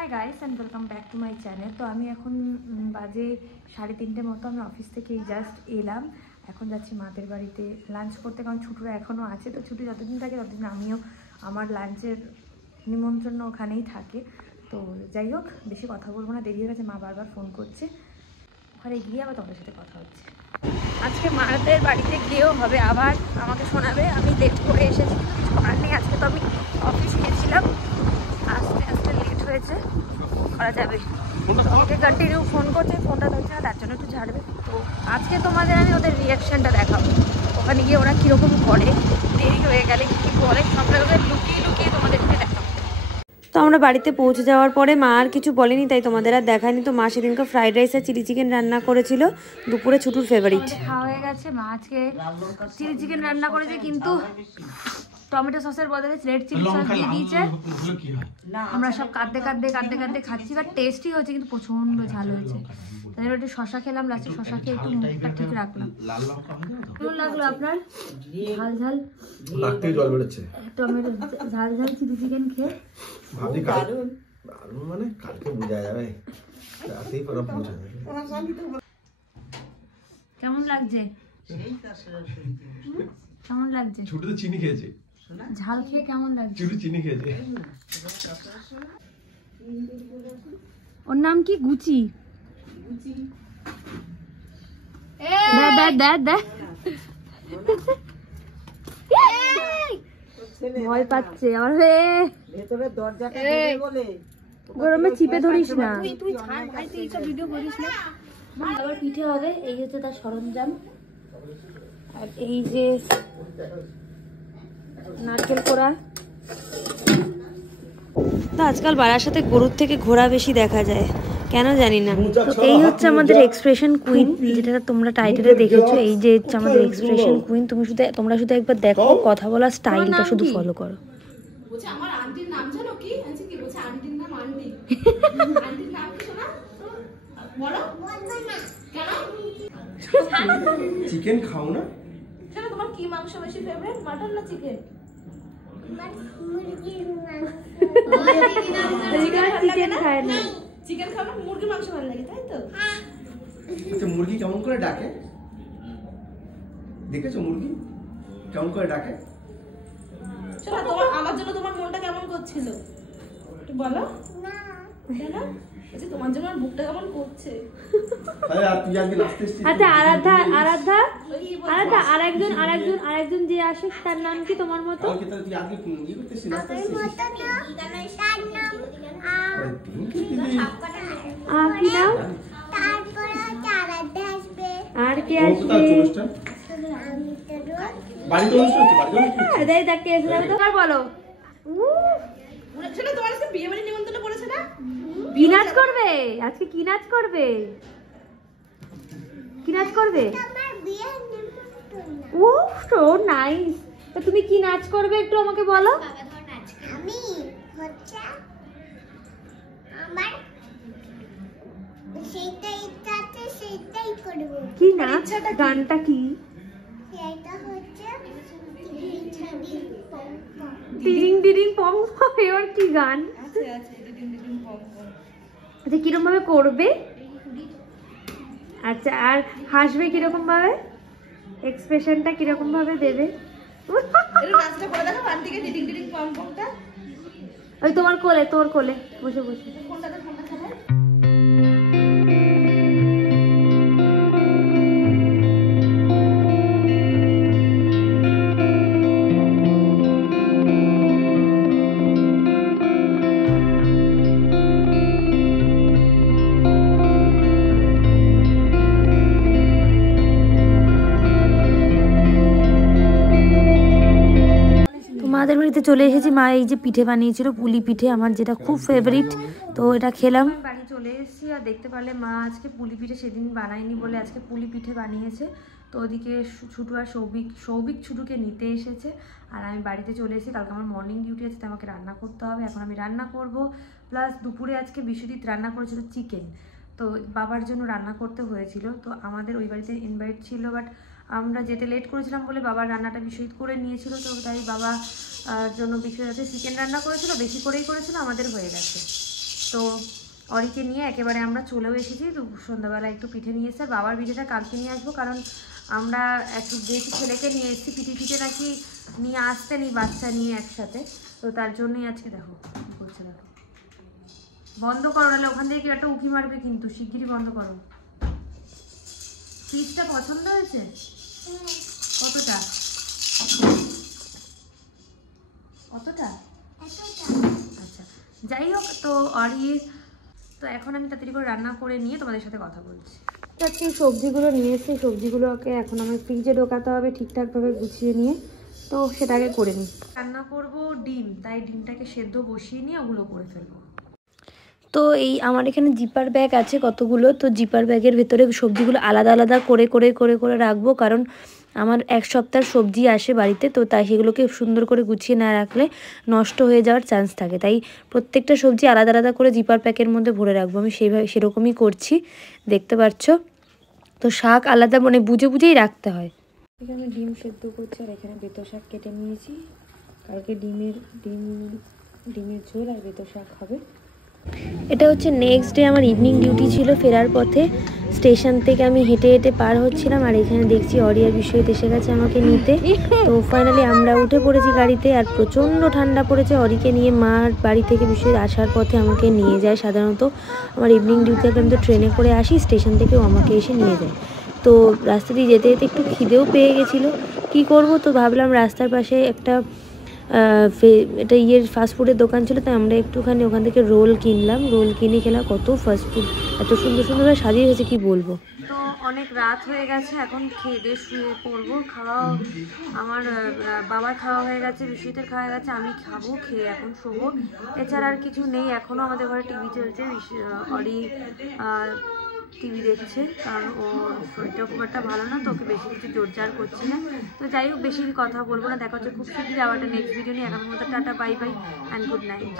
Hi guys and welcome back to my channel. তো আমি এখন বাজে 3:30 মতো, আমি অফিস থেকে জাস্ট এলাম। এখন যাচ্ছি মাদের বাড়িতে লাঞ্চ করতে, কারণ ছুটিরা এখনও আছে। তো ছুটি যতদিন থাকে ততদিন আমিও আমার লাঞ্চের নিমন্ত্রণ ওখানেই থাকে। তো যাই হোক, বেশি কথা বলবো না, দেরি হয়ে গেছে। মা বারবার ফোন করছে, ওখানে গিয়ে আবার তোমাদের সাথে কথা হচ্ছে। আজকে মাদের বাড়িতে গিয়েও হবে, আবার আমাকে শোনাবে আমি লেট করে এসেছি, কিছু করার নেই। আজকে তো আমি অফিস গিয়েছিলাম, আস্তে আস্তে লেট হয়েছে, করা যাবে। আমাকে কন্টিনিউ ফোন করছে, ফোনটা ধরছে না, তার জন্য একটু ঝাড়বে। তো আজকে তোমাদের আমি ওদের রিয়াকশানটা দেখাবো, ওখানে গিয়ে ওরা কীরকম করে, দেরি হয়ে গেলে কী বলে, সবটা ওদের লুকিয়ে লুকিয়ে তোমাদেরকে দেখাবো। তো আমরা বাড়িতে পৌঁছে যাওয়ার পরে মা আর কিছু বলেনি, তাই তোমাদের আর দেখায়নি। তো মা সেদিনকে ফ্রাইড রাইস আর চিলি চিকেন রান্না করেছিল, দুপুরে ছুটুর ফেভারিট। খাওয়া হয়ে গেছে, মা আজকে চিলি চিকেন রান্না করেছে, কিন্তু টমেটো সসের বদলে রেড চিলি সস দিয়ে দিয়েছে। আমরা সব কাঁদতে খাচ্ছি, বাট টেস্টি হয়েছে, কিন্তু প্রচন্ড ঝাল হয়েছে। তাদের একটু শশা খেলাম, লাস্টে শশা খেয়ে একটু মুখটা ঠিক রাখলাম। কেমন লাগলো আপনার? ঝাল ঝাল নাকতে জল বেরোচ্ছে। টমেটো ঝাল ঝাল চিলি চিকেন খেয়ে ভাবি দারুণ মানে কালকে বোঝা যাবে, রাতেই পুরো পৌঁছে যাবে। কেমন লাগছে? কেমন লাগছে? ছোট তো চিনি খেয়েছে, ঝাল খেয়ে কেমন লাগছে? ছোট চিনি খেয়েছে। ওর নাম কি? গুচি। ভয় পাচ্ছে আমার, গরমে চিপে ধরিস না, ভিডিও করিস না। আবার পিঠে হবে, এই হচ্ছে তার সরঞ্জাম। আর এই যে নারকেল কোড়া। তো আজকাল বারাসাতে গরুর থেকে ঘোড়া বেশি দেখা যায়, কেন জানি না। তো এই হচ্ছে আমাদের এক্সপ্রেশন কুইন, যেটা তোমরা টাইটেলে দেখেছো। এই যে হচ্ছে আমাদের এক্সপ্রেশন কুইন। তোমরা শুধু একবার দেখো, কথা বলার স্টাইলটা শুধু ফলো করো। আমার আন্টির নাম জানো কি? আচ্ছা কি বলছে? আন্টির নাম আন্টি। আন্টির নাম কি শোনা? বলো। কেন? চিকেন খাও না? কেন, তোমার কি মাংস বেশি ফেভারিট, মাটন না চিকেন? চিকেন খায় না, চিকেন খাও না, মুরগির মাংস ভালো লাগে, তাই তো? আচ্ছা, মুরগি কেমন করে ডাকে দেখেছো? মুরগি কেমন করে ডাকে? চলো, তোমার আমার জন্য তোমার মনটা কেমন করছিল একটু বলো না। কেন? আচ্ছা, তোমার জন্য আমার বুকটা কেমন করছে। আরে আর তুই আজকে নাচতে এসেছিস? আচ্ছা, আরাধ্যা আরেকজন যে আসে তার নাম কি তোমার মতো? কালকে তাহলে তুই আজকে কি করতেছিস? নাচতে এসেছিস? কি নাম? আর কি আসবে? বাড়িতে অনুষ্ঠান হচ্ছে, বাড়িতে অনুষ্ঠান হচ্ছে। দেখে এসে যাবে। তোমার বলো, শোনো, তোমার আজকে বিয়ে বাড়ি নিমন্ত্রণ করেছে না? কি নাচ করবে আজকে? কি নাচ করবে? কি নাচ করবে? ও সো নাইস। তো তুমি কি নাচ করবে একটু আমাকে বলো। আমি হচ্ছে আমার সেটাই করব। কি নাচ? গানটা কি? সেটা হচ্ছে ডিডিং ডিডিং পং পং। এর কি গান? আচ্ছা, ডিডিং ডিডিং পম পম। আচ্ছা, কিরকম ভাবে করবে? আচ্ছা, আর হাসবে কিরকম ভাবে? এক্সপ্রেশনটা কিরকম ভাবে দেবে? এর নাচটা করে দেখো আন্টিকে, ডিডিং ডিডিং পম পমটা। ওই তোমার কোলে, তোর কোলে বসে বসে। কোনটাতে ফোনটা খাবে? মাদের বাড়িতে চলে এসেছি। মা এই যে পিঠে বানিয়েছিল, পুলি পিঠে, আমার যেটা খুব ফেভারিট। তো এটা খেলাম। বাড়ি চলে এসেছি, আর দেখতে পারলে মা আজকে পুলি পিঠে সেদিন বানায়নি বলে আজকে পুলি পিঠে বানিয়েছে। তো ওদিকে ছুটু আর সৌভিক ছুটুকে নিতে এসেছে, আর আমি বাড়িতে চলে এসেছি। কালকে আমার মর্নিং ডিউটি আছে, তো আমাকে রান্না করতে হবে। এখন আমি রান্না করব, প্লাস দুপুরে আজকে বিশ্বজিৎ রান্না করেছিল চিকেন, তো বাবার জন্য রান্না করতে হয়েছিল। তো আমাদের ওই বাড়িতে ইনভাইট ছিল, বাট আমরা যেতে লেট করেছিলাম বলে বাবার রান্নাটা বিশ্বজিৎ করে নিয়েছিল। তো তাই বাবা জন্য বিশ্বজিৎ চিকেন রান্না করেছিল, বেশি করেই করেছিল, আমাদের হয়ে গেছে। তো অরিকে নিয়ে একেবারে আমরা চলেও এসেছি। তো সন্ধ্যাবেলা একটু পিঠে নিয়ে এসে, বাবার পিঠেটা কালকে নিয়ে আসবো, কারণ আমরা একটু যেহেতু ছেলেকে নিয়ে এসেছি, পিঠে নাকি নিয়ে আসতে নি বাচ্চা নিয়ে একসাথে, তো তার জন্যই আজকে দেখো বলছে। দেখো বন্ধ করো, নাহলে ওখান থেকে কি একটা উঁকি মারবে, কিন্তু শিগগিরই বন্ধ করো। পিসটা পছন্দ হয়েছে? কতটা? অতটা? আচ্ছা, যাই হোক। তো তো এখন আমি তাড়াতাড়ি করে রান্না করে নিয়ে তোমাদের সাথে কথা বলছি। আজকে সবজিগুলো নিয়ে এসেছি, সবজিগুলোকে এখন আমার ফ্রিজে ঢোকাতে হবে ঠিকঠাকভাবে গুছিয়ে নিয়ে, তো সেটাকে করে নিই। রান্না করব ডিম, তাই ডিমটাকে সেদ্ধ বসিয়ে নিয়ে ওগুলো করে ফেলবো। তো এই আমার এখানে জিপার ব্যাগ আছে কতগুলো, তো জিপার ব্যাগের ভেতরে সবজিগুলো আলাদা আলাদা করে করে করে করে রাখবো, কারণ আমার এক সপ্তাহ সবজি আসে বাড়িতে, তো তাই সেগুলোকে সুন্দর করে গুছিয়ে না রাখলে নষ্ট হয়ে যাওয়ার চান্স থাকে। তাই প্রত্যেকটা সবজি আলাদা আলাদা করে জিপার প্যাকের মধ্যে ভরে রাখবো। আমি সেরকমই করছি, দেখতে পাচ্ছ। তো শাক আলাদা মানে বুঝে বুঝেই রাখতে হয়। এখানে ডিম সেদ্ধ করছি, আর এখানে বেতো শাক কেটে নিয়েছি। কালকে ডিমের ঝোল আর বেতো শাক হবে। এটা হচ্ছে নেক্সট ডে, আমার ইভিনিং ডিউটি ছিল। ফেরার পথে স্টেশন থেকে আমি হেঁটে হেঁটে পার হচ্ছিলাম, আর এখানে দেখছি অরিয়ার বিষয়ে এসে গেছে আমাকে নিতে। তো ফাইনালি আমরা উঠে পড়েছি গাড়িতে, আর প্রচণ্ড ঠান্ডা পড়েছে। অরিকে নিয়ে মার বাড়ি থেকে বিষয়ে আসার পথে আমাকে নিয়ে যায়। সাধারণত আমার ইভিনিং ডিউটিতে আমি তো ট্রেনে করে আসি, স্টেশন থেকেও আমাকে এসে নিয়ে যায়। তো রাস্তা দিয়ে যেতে যেতে একটু খিদেও পেয়ে গেছিলো, কী করব, তো ভাবলাম রাস্তার পাশে একটা এটা ফাস্টফুডের দোকান ছিল, তাই আমরা একটুখানি ওখান থেকে রোল কিনলাম। রোল কিনে খেলাম। কত ফাস্টফুড এত সুন্দর সুন্দরভাবে সাজিয়ে হয়েছে, কি বলবো। তো অনেক রাত হয়ে গেছে, এখন খেয়ে দিয়ে শুয়ে পড়বো। আমার বাবার খাওয়া হয়ে গেছে, বিশ্বজিতের খাওয়া হয়ে গেছে, আমি খাবো, খেয়ে এখন শোবো। এছাড়া আর কিছু নেই। এখনও আমাদের ঘরে টিভি চলছে, অরি টিভি দেখছে, কারণ ওর শরীরটা খুব একটা ভালো না, তো ওকে বেশি কিছু জোরজার করছি না। তো যাই হোক, বেশি কথা বলবো না। দেখা হচ্ছে খুব শীঘ্রই আবার একটা নেক্সট ভিডিও নিয়ে। এখন মতো tata, bye bye and good night.